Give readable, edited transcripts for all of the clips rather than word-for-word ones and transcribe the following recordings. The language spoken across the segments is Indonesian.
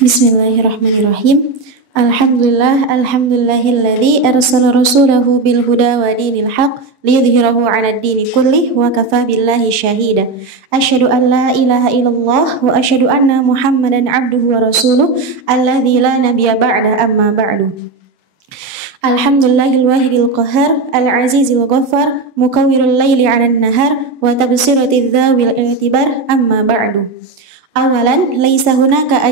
Bismillahirrahmanirrahim. Alhamdulillahilladzi arsala rasulahu bil huda wa dinil haq liyudhhirahu 'alad dini kullih wa kafa billahi syahida. Asyhadu an la ilaha illallah wa asyhadu anna Muhammadan 'abduhu wa rasuluh alladzi la nabiyya ba'da amma ba'du. Alhamdulillahil wahidil qahhar al-azizil ghaffar mukawwirul laili 'alan nahar wa tabsiratiz dzawil i'tibar amma ba'du. Awalan laisa hunaka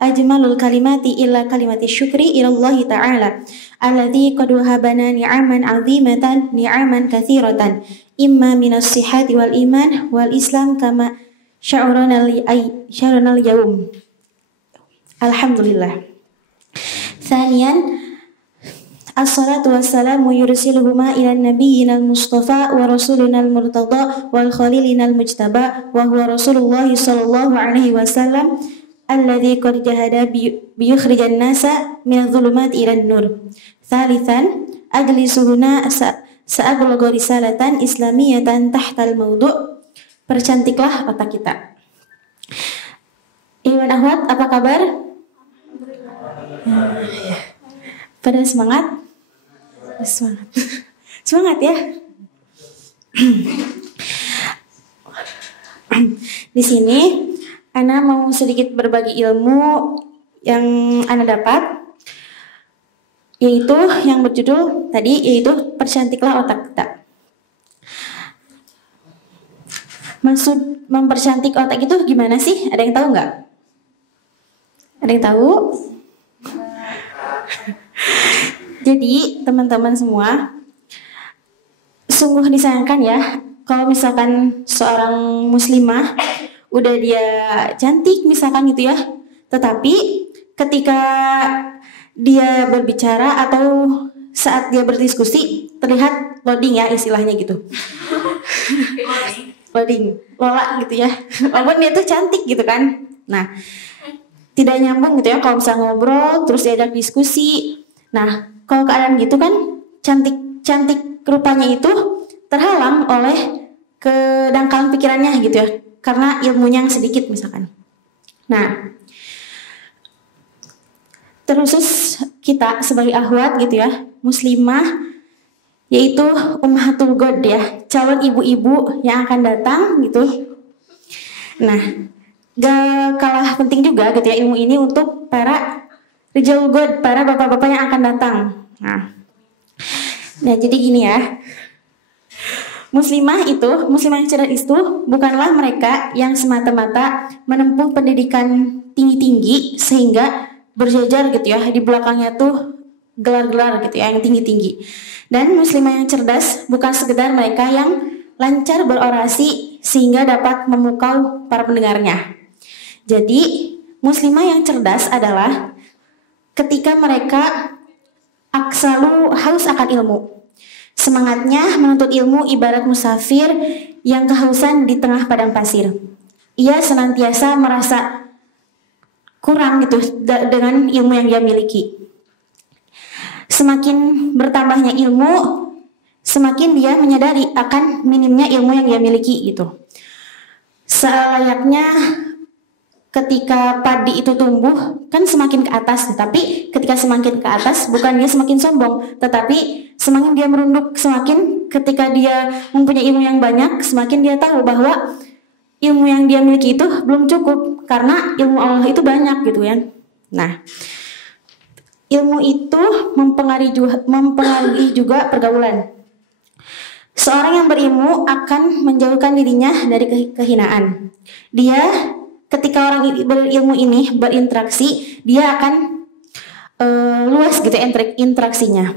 ajmalul kalimati illa kalimati syukri ilallahi ta'ala alladzi qad wahabana ni'aman 'azimatan ni'aman katsiratan imma minas sihhati wal iman wal islam kama sya'ranal yaum. Alhamdulillah. Tsaniyan as-salatu wassalamu yursiluhuma ila nabiyyina al-mustafa wa rasulina al-murtada wal khalilina al-mujtaba wa huwa rasulullah sallallahu alaihi wasallam alladzi qad jahada biyukhrijan nasa minadh dhulumati ilan nur. Tsalitsan ajlisuhuna sa'abulagha risalatan islamiyatan tahtal mawdu'. Percantiklah otak kita. Iwan Ahwat, apa kabar? Pada semangat? Semangat. Semangat ya. Di sini Ana mau sedikit berbagi ilmu yang Ana dapat, yaitu yang berjudul tadi, yaitu percantiklah otak kita. Maksud mempercantik otak itu gimana sih? Ada yang tahu nggak? Ada yang tahu? Jadi teman-teman semua, sungguh disayangkan ya kalau misalkan seorang muslimah udah dia cantik misalkan gitu ya, tetapi ketika dia berbicara atau saat dia berdiskusi terlihat loading ya istilahnya gitu. Loading, lola gitu ya. Walaupun dia tuh cantik gitu kan. Nah, tidak nyambung gitu ya kalau misalnya ngobrol terus diajak diskusi. Nah, kalau keadaan gitu kan cantik rupanya itu terhalang oleh kedangkalan pikirannya gitu ya, karena ilmunya yang sedikit misalkan. Nah, terus kita sebagai akhwat gitu ya, muslimah, yaitu ummahatul god ya, calon ibu-ibu yang akan datang gitu. Nah, gak kalah penting juga gitu ya ilmu ini untuk para Rijal God, para bapak-bapak yang akan datang. Nah, jadi gini ya. Muslimah yang cerdas itu bukanlah mereka yang semata-mata menempuh pendidikan tinggi-tinggi sehingga berjajar gitu ya, di belakangnya tuh gelar-gelar gitu ya yang tinggi-tinggi. Dan muslimah yang cerdas bukan sekedar mereka yang lancar berorasi sehingga dapat memukau para pendengarnya. Jadi, muslimah yang cerdas adalah ketika mereka selalu haus akan ilmu. Semangatnya menuntut ilmu ibarat musafir yang kehausan di tengah padang pasir. Ia senantiasa merasa kurang gitu dengan ilmu yang dia miliki. Semakin bertambahnya ilmu, semakin dia menyadari akan minimnya ilmu yang dia miliki gitu. Selayaknya ketika padi itu tumbuh kan semakin ke atas, tetapi ketika semakin ke atas bukan dia semakin sombong, tetapi semakin dia merunduk, semakin ketika dia mempunyai ilmu yang banyak, semakin dia tahu bahwa ilmu yang dia miliki itu belum cukup karena ilmu Allah itu banyak gitu ya. Nah, ilmu itu mempengaruhi juga pergaulan. Seorang yang berilmu akan menjauhkan dirinya dari kehinaan. Dia ketika orang berilmu ini berinteraksi, dia akan luas gitu interaksinya.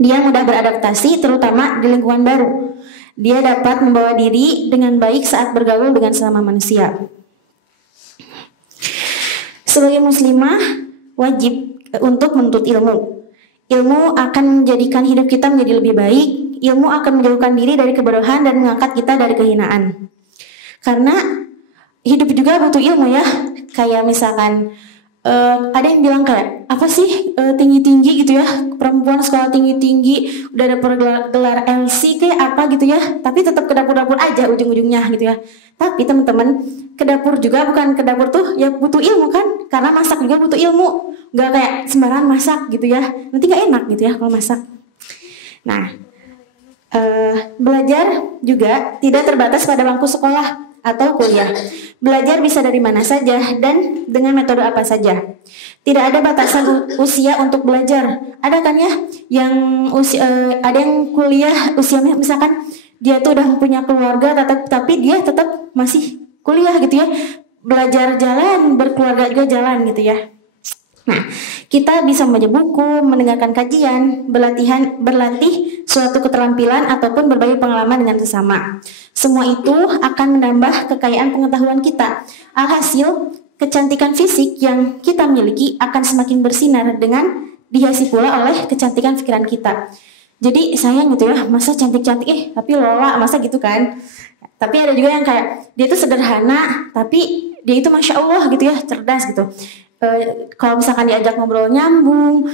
Dia mudah beradaptasi terutama di lingkungan baru. Dia dapat membawa diri dengan baik saat bergaul dengan sesama manusia. Sebagai muslimah wajib untuk menuntut ilmu. Ilmu akan menjadikan hidup kita menjadi lebih baik. Ilmu akan menjauhkan diri dari kebodohan dan mengangkat kita dari kehinaan. Karena hidup juga butuh ilmu ya. Kayak misalkan ada yang bilang kayak apa sih tinggi-tinggi gitu ya, perempuan sekolah tinggi-tinggi udah ada gelar LC kayak apa gitu ya, tapi tetap ke dapur-dapur aja ujung-ujungnya gitu ya. Tapi teman-teman, ke dapur juga bukan ke dapur tuh ya butuh ilmu kan, karena masak juga butuh ilmu, nggak kayak sembarangan masak gitu ya, nanti nggak enak gitu ya kalau masak. Nah, belajar juga tidak terbatas pada bangku sekolah atau kuliah. Belajar bisa dari mana saja dan dengan metode apa saja. Tidak ada batasan usia untuk belajar. Ada kan ya yang ada yang kuliah usianya misalkan dia tuh udah punya keluarga tapi dia tetap masih kuliah gitu ya. Belajar jalan, berkeluarga juga jalan gitu ya. Nah, kita bisa membaca buku, mendengarkan kajian, berlatih suatu keterampilan ataupun berbagi pengalaman dengan sesama. Semua itu akan menambah kekayaan pengetahuan kita. Alhasil, kecantikan fisik yang kita miliki akan semakin bersinar dengan dihiasi pula oleh kecantikan pikiran kita. Jadi sayang gitu ya, masa cantik-cantik tapi lola, masa gitu kan. Tapi ada juga yang kayak dia itu sederhana tapi dia itu Masya Allah gitu ya, cerdas gitu. Kalau misalkan diajak ngobrol nyambung,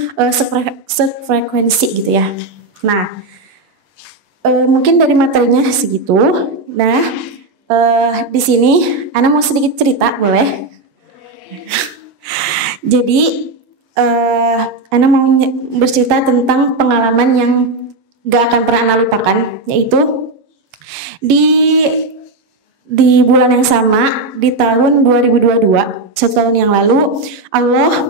sefrekuensi gitu ya. Nah, mungkin dari materinya segitu. Nah, di sini Ana mau sedikit cerita, boleh? Jadi, Ana mau bercerita tentang pengalaman yang gak akan pernah Ana lupakan, yaitu di bulan yang sama di tahun 2022, 1 tahun yang lalu, Allah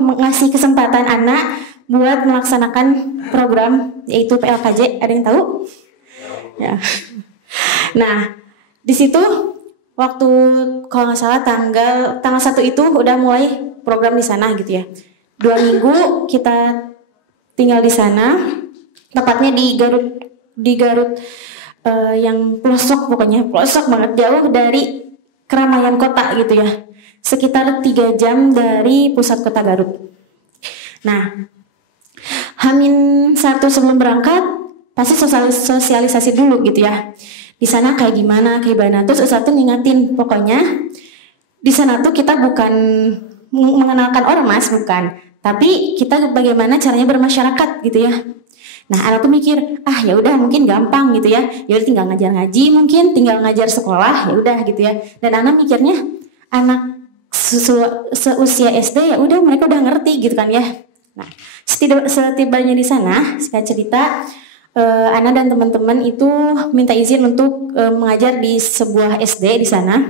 mengasih kesempatan anak buat melaksanakan program yaitu PLKJ. Ada yang tahu? Ya. Nah, di situ waktu kalau nggak salah tanggal 1 itu udah mulai program di sana gitu ya. 2 minggu kita tinggal di sana, tepatnya di Garut yang pelosok, pokoknya pelosok banget, jauh dari keramaian kota gitu ya, sekitar 3 jam dari pusat kota Garut. Nah, H-1 sebelum berangkat pasti sosialisasi dulu gitu ya, di sana kayak gimana. Terus Ustaz tuh ngingetin, pokoknya di sana tuh kita bukan mengenalkan ormas, bukan, tapi kita bagaimana caranya bermasyarakat gitu ya. Nah, anak tuh mikir, ya udah mungkin gampang gitu ya. Ya udah tinggal ngajar ngaji, mungkin tinggal ngajar sekolah, ya udah gitu ya. Dan anak mikirnya anak seusia SD ya udah mereka udah ngerti gitu kan ya. Nah, setibanya di sana, singkat cerita, Ana dan teman-teman itu minta izin untuk mengajar di sebuah SD di sana.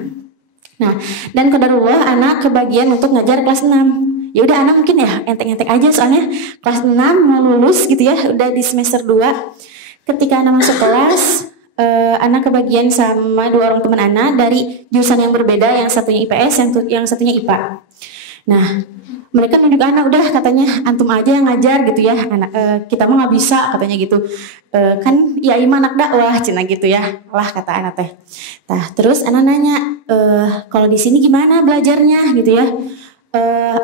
Nah, dan qadarullah Ana kebagian untuk ngajar kelas 6. Ya udah anak mungkin ya enteng-enteng aja, soalnya kelas 6 mau lulus gitu ya, udah di semester 2. Ketika anak masuk kelas, anak kebagian sama 2 orang teman anak dari jurusan yang berbeda, yang satunya IPS, yang satunya IPA. Nah, mereka nunjuk anak, udah katanya antum aja yang ngajar gitu ya, anak kita mah nggak bisa katanya gitu. Kan ya Ima anak dakwah cina gitu ya, lah kata anak teh. Nah, terus anak nanya, kalau di sini gimana belajarnya gitu ya?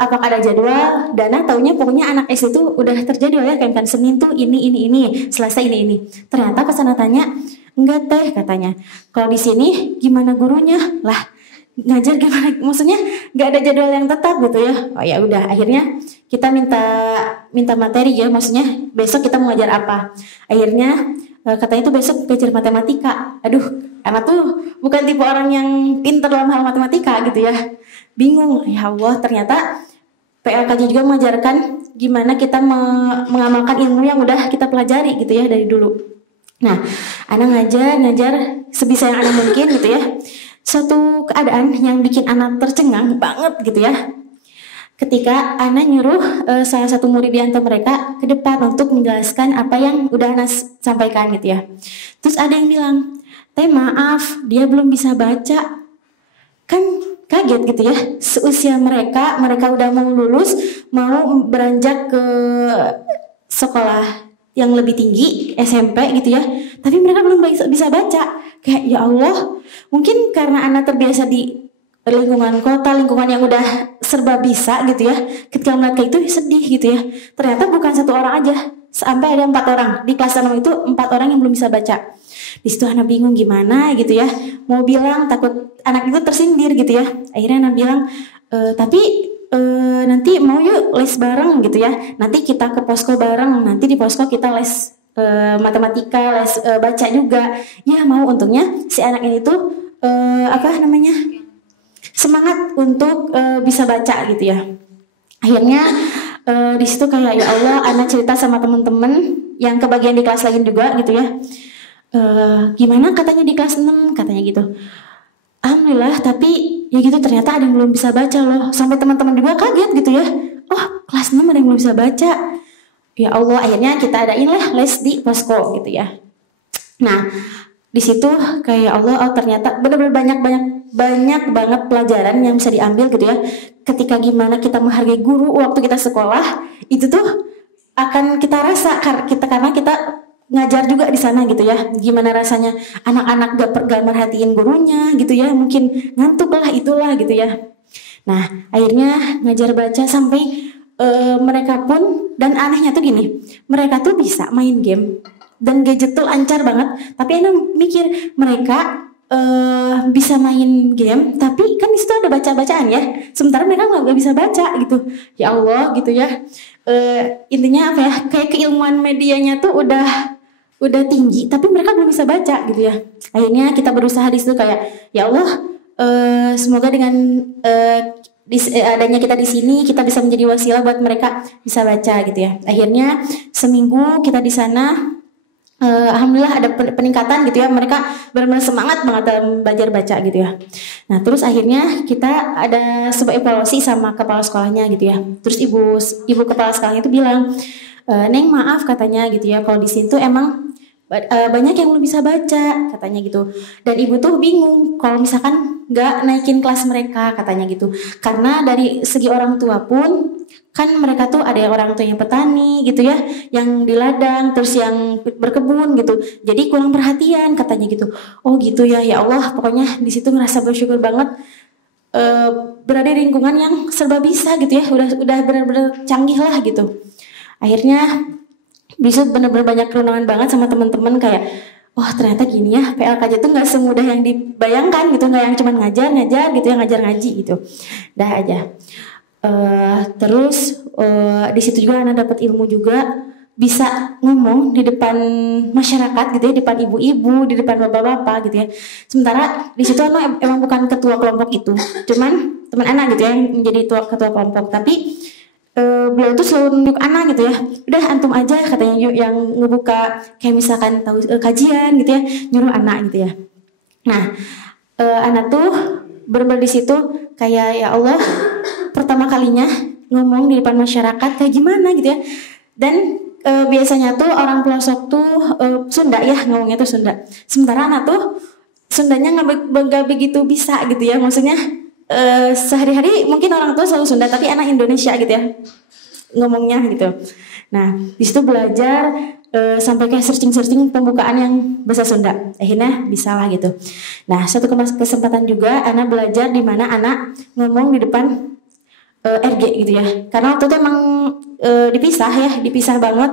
Apakah ada jadwal? Dana taunya pokoknya anak SD itu udah terjadwal ya, kan Senin tuh ini, Selasa ini. Ternyata pas anak tanya, enggak teh katanya. Kalau di sini gimana gurunya? Lah, ngajar gimana? Maksudnya nggak ada jadwal yang tetap gitu ya. Oh ya udah, akhirnya kita minta materi ya, maksudnya besok kita mau ngajar apa. Akhirnya katanya tuh besok belajar matematika. Aduh, anak tuh bukan tipe orang yang pintar dalam hal matematika gitu ya. Bingung, ya Allah, ternyata PLKJ juga mengajarkan gimana kita mengamalkan ilmu yang udah kita pelajari gitu ya dari dulu. Nah, anak ngajar sebisa yang anak mungkin gitu ya. Suatu keadaan yang bikin anak tercengang banget gitu ya, ketika anak nyuruh salah satu murid di antara mereka ke depan untuk menjelaskan apa yang udah anak sampaikan gitu ya. Terus ada yang bilang, teh maaf, dia belum bisa baca. Kan kaget gitu ya, seusia mereka udah mau lulus, mau beranjak ke sekolah yang lebih tinggi, SMP gitu ya, tapi mereka belum bisa baca. Kayak ya Allah, mungkin karena anak terbiasa di lingkungan kota, lingkungan yang udah serba bisa gitu ya, ketika melihat kayak itu sedih gitu ya. Ternyata bukan 1 orang aja, sampai ada 4 orang di kelas 6 itu, 4 orang yang belum bisa baca. Di situ anak bingung gimana gitu ya, mau bilang takut anak itu tersindir gitu ya. Akhirnya anak bilang, Tapi nanti mau yuk les bareng gitu ya. Nanti kita ke posko bareng. Nanti di posko kita les matematika, les baca juga. Ya mau, untungnya si anak ini tuh semangat untuk bisa baca gitu ya. Akhirnya di situ kayak ya Allah, anak cerita sama temen-temen yang kebagian di kelas lain juga gitu ya. Gimana katanya di kelas 6 katanya gitu. Alhamdulillah, tapi ya gitu ternyata ada yang belum bisa baca loh. Sampai teman-teman juga kaget gitu ya. Oh, kelas 6 ada yang belum bisa baca. Ya Allah, akhirnya kita adain lah les di posko gitu ya. Nah, di situ kayak Allah, oh ternyata benar-benar banyak banget pelajaran yang bisa diambil gitu ya. Ketika gimana kita menghargai guru waktu kita sekolah, itu tuh akan kita rasa karena kita ngajar juga di sana gitu ya. Gimana rasanya anak-anak gak merhatiin gurunya gitu ya, mungkin ngantuk lah itulah gitu ya. Nah, akhirnya ngajar baca sampai mereka pun, dan anehnya tuh gini, mereka tuh bisa main game dan gadget tuh lancar banget. Tapi Ana mikir mereka bisa main game, tapi kan di situ ada baca-bacaan ya. Sementara mereka nggak bisa baca gitu. Ya Allah gitu ya. Intinya apa ya? Kayak keilmuan medianya tuh udah tinggi, tapi mereka belum bisa baca gitu ya. Akhirnya kita berusaha di situ kayak ya Allah, semoga dengan adanya kita di sini kita bisa menjadi wasilah buat mereka bisa baca gitu ya. Akhirnya seminggu kita di sana. Alhamdulillah ada peningkatan gitu ya, mereka benar-benar semangat banget dalam belajar baca gitu ya. Nah terus akhirnya kita ada sebuah evaluasi sama kepala sekolahnya gitu ya. Terus ibu kepala sekolahnya itu bilang, Neng maaf katanya gitu ya, kalau di sini tuh emang banyak yang belum bisa baca katanya gitu. Dan ibu tuh bingung kalau misalkan nggak naikin kelas mereka katanya gitu, karena dari segi orang tua pun kan mereka tuh ada yang orang tua yang petani gitu ya, yang di ladang, terus yang berkebun gitu, jadi kurang perhatian katanya gitu. Oh gitu ya, ya Allah, pokoknya di situ ngerasa bersyukur banget berada di lingkungan yang serba bisa gitu ya, udah benar-benar canggih lah gitu. Akhirnya bisa benar-benar banyak keundangan banget sama teman-teman kayak, oh ternyata gini ya, PLKJ tuh nggak semudah yang dibayangkan gitu, nggak yang cuma ngajar gitu ya, ngajar ngaji gitu, dah aja. Terus di situ juga anak dapat ilmu juga, bisa ngomong di depan masyarakat gitu ya, di depan ibu-ibu, di depan bapak-bapak gitu ya. Sementara di situ anak emang bukan ketua kelompok itu, cuman teman anak gitu ya yang menjadi ketua kelompok, tapi beliau tuh selalu nunjuk anak gitu ya, udah antum aja katanya yuk yang ngebuka kayak misalkan tahu kajian gitu ya, nyuruh anak gitu ya. Nah anak tuh bener-bener di situ kayak ya Allah, pertama kalinya ngomong di depan masyarakat kayak gimana gitu ya. Dan biasanya tuh orang pelosok tuh Sunda ya, ngomongnya tuh Sunda. Sementara anak tuh Sundanya nggak begitu bisa gitu ya, maksudnya sehari-hari mungkin orang tua selalu Sunda, tapi anak Indonesia gitu ya ngomongnya gitu. Nah di situ belajar sampai kayak searching pembukaan yang bahasa Sunda, akhirnya bisa lah gitu. Nah suatu kesempatan juga anak belajar di mana anak ngomong di depan RG gitu ya, karena waktu itu emang dipisah banget,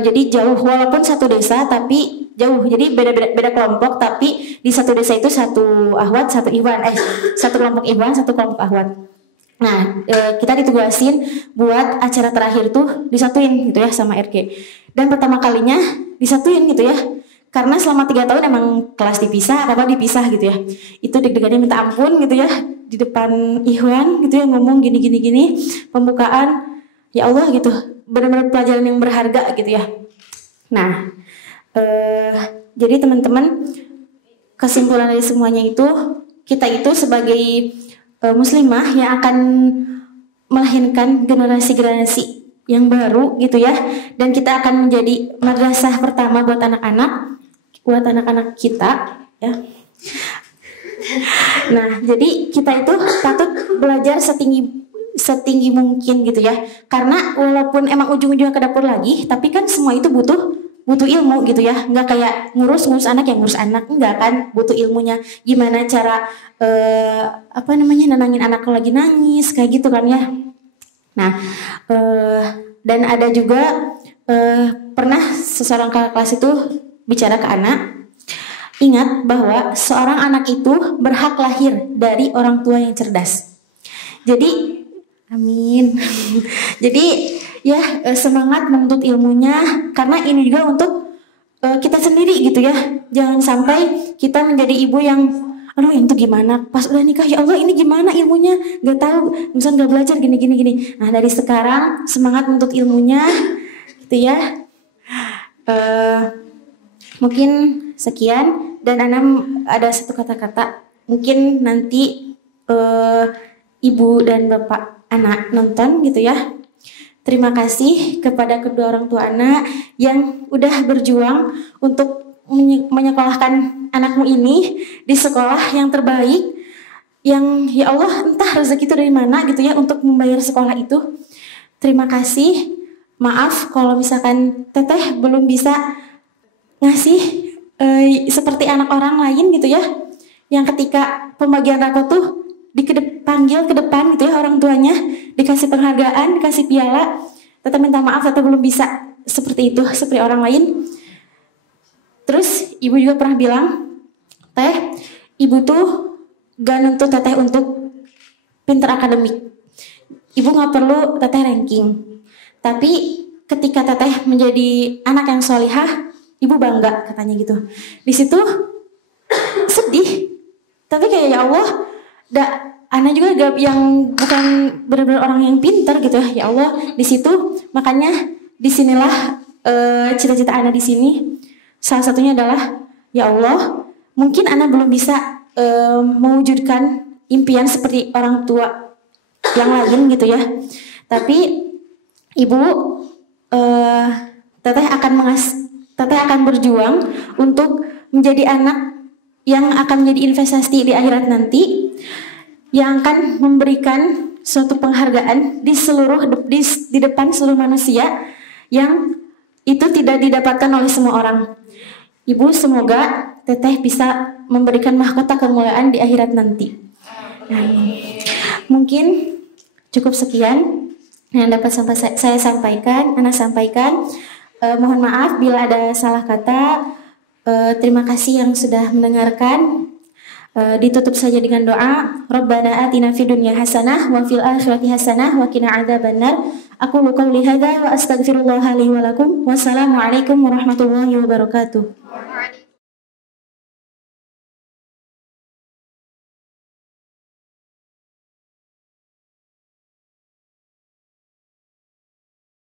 jadi jauh, walaupun satu desa tapi jauh, jadi beda kelompok, tapi di satu desa itu satu ahwat satu ikhwan, satu kelompok ikhwan satu kelompok ahwat. Nah kita ditugasin buat acara terakhir tuh disatuin gitu ya sama RG, dan pertama kalinya disatuin gitu ya, karena selama 3 tahun emang kelas dipisah dipisah gitu ya. Itu deg-degannya minta ampun gitu ya, di depan ikhwan gitu ya, ngomong gini pembukaan, ya Allah gitu, benar-benar pelajaran yang berharga gitu ya. Nah jadi teman-teman, kesimpulan dari semuanya itu, kita itu sebagai muslimah yang akan melahirkan generasi yang baru gitu ya, dan kita akan menjadi madrasah pertama buat anak-anak kita ya. Nah jadi kita itu patut belajar setinggi mungkin gitu ya, karena walaupun emang ujung-ujungnya ke dapur lagi, tapi kan semua itu butuh ilmu gitu ya, nggak kayak ngurus anak yang ngurus anak, enggak kan, butuh ilmunya, gimana cara nenangin anak kalau lagi nangis kayak gitu kan ya. Nah dan ada juga pernah seseorang kakak kelas itu bicara ke anak, ingat bahwa seorang anak itu berhak lahir dari orang tua yang cerdas. Jadi amin. Jadi ya semangat menuntut ilmunya, karena ini juga untuk kita sendiri gitu ya. Jangan sampai kita menjadi ibu yang aduh itu gimana pas udah nikah, ya Allah ini gimana ilmunya, nggak tahu, misalnya nggak belajar gini gini gini. Nah dari sekarang semangat menuntut ilmunya gitu ya. Mungkin sekian, dan Ana ada satu kata-kata mungkin nanti ibu dan bapak anak nonton gitu ya. Terima kasih kepada kedua orang tua anak yang udah berjuang untuk menyekolahkan anakmu ini di sekolah yang terbaik, yang ya Allah entah rezeki itu dari mana gitu ya untuk membayar sekolah itu. Terima kasih. Maaf kalau misalkan teteh belum bisa ngasih seperti anak orang lain gitu ya, yang ketika pembagian rapot tuh panggil ke depan gitu ya orang tuanya, dikasih penghargaan, dikasih piala. Teteh minta maaf, teteh belum bisa seperti itu, seperti orang lain. Terus ibu juga pernah bilang, teh, ibu tuh gak nuntut teteh untuk pinter akademik. Ibu gak perlu teteh ranking. Tapi ketika teteh menjadi anak yang solihah, ibu bangga katanya gitu. Di situ sedih. Tapi kayak ya Allah, Ana juga gak yang bukan benar-benar orang yang pinter gitu ya. Ya Allah, di situ makanya disinilah cita-cita Ana di sini. Salah satunya adalah ya Allah, mungkin Ana belum bisa mewujudkan impian seperti orang tua yang lain gitu ya. Tapi ibu teteh akan berjuang untuk menjadi anak yang akan menjadi investasi di akhirat nanti, yang akan memberikan suatu penghargaan di depan seluruh manusia yang itu tidak didapatkan oleh semua orang. Ibu, semoga teteh bisa memberikan mahkota kemuliaan di akhirat nanti. Mungkin cukup sekian yang dapat saya sampaikan, Ana sampaikan. Mohon maaf bila ada salah kata. Terima kasih yang sudah mendengarkan. Ditutup saja dengan doa. Rabbana atina fid dunya hasanah wa fil akhirati hasanah wa qina adzabannar. Aku qouli hadza wa astaghfirullah li wa lakum. Wassalamualaikum warahmatullahi wabarakatuh.